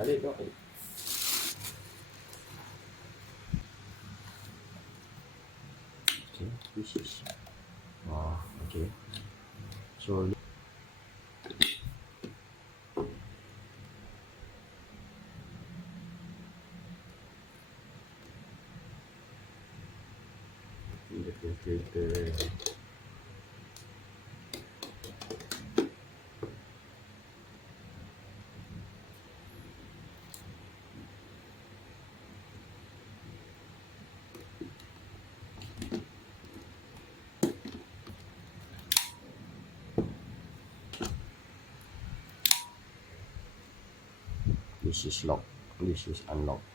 Allez, go. Allez. Okay, this is. Okay. So the calculator. This is locked. This is unlocked.